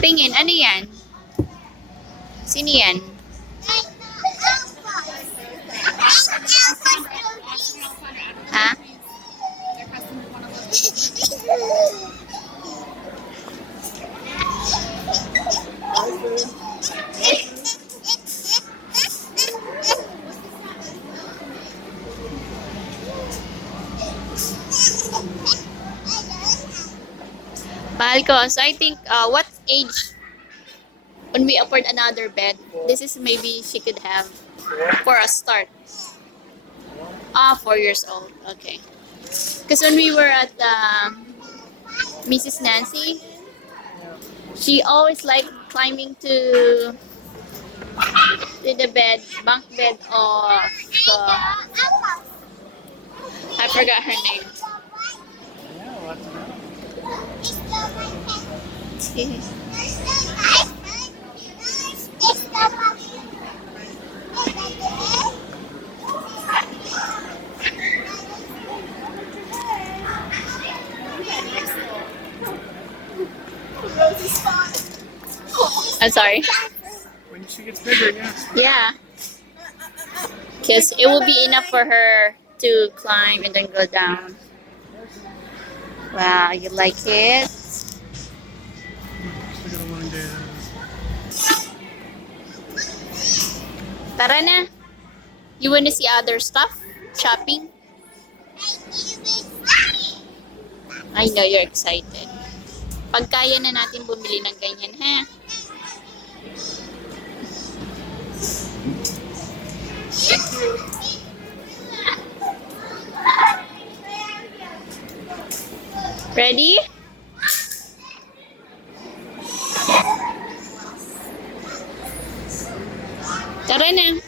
Patingin, ano yan? Sino yan? Ha? Mahal ko. So I think, what age when we afford another bed, this is maybe she could have for a start. 4 years old. Okay. Because when we were at Mrs. Nancy, she always like climbing to the bed, bunk bed of, I forgot her name. I'm sorry. When she gets bigger, yeah. Yeah. Because it will be enough for her to climb and then go down. Wow, you like it? Still got a long day. Tara na. You wanna see other stuff? Shopping? I know you're excited. Pag kaya na natin bumili ng ganyan, ha? Ready? Tara na.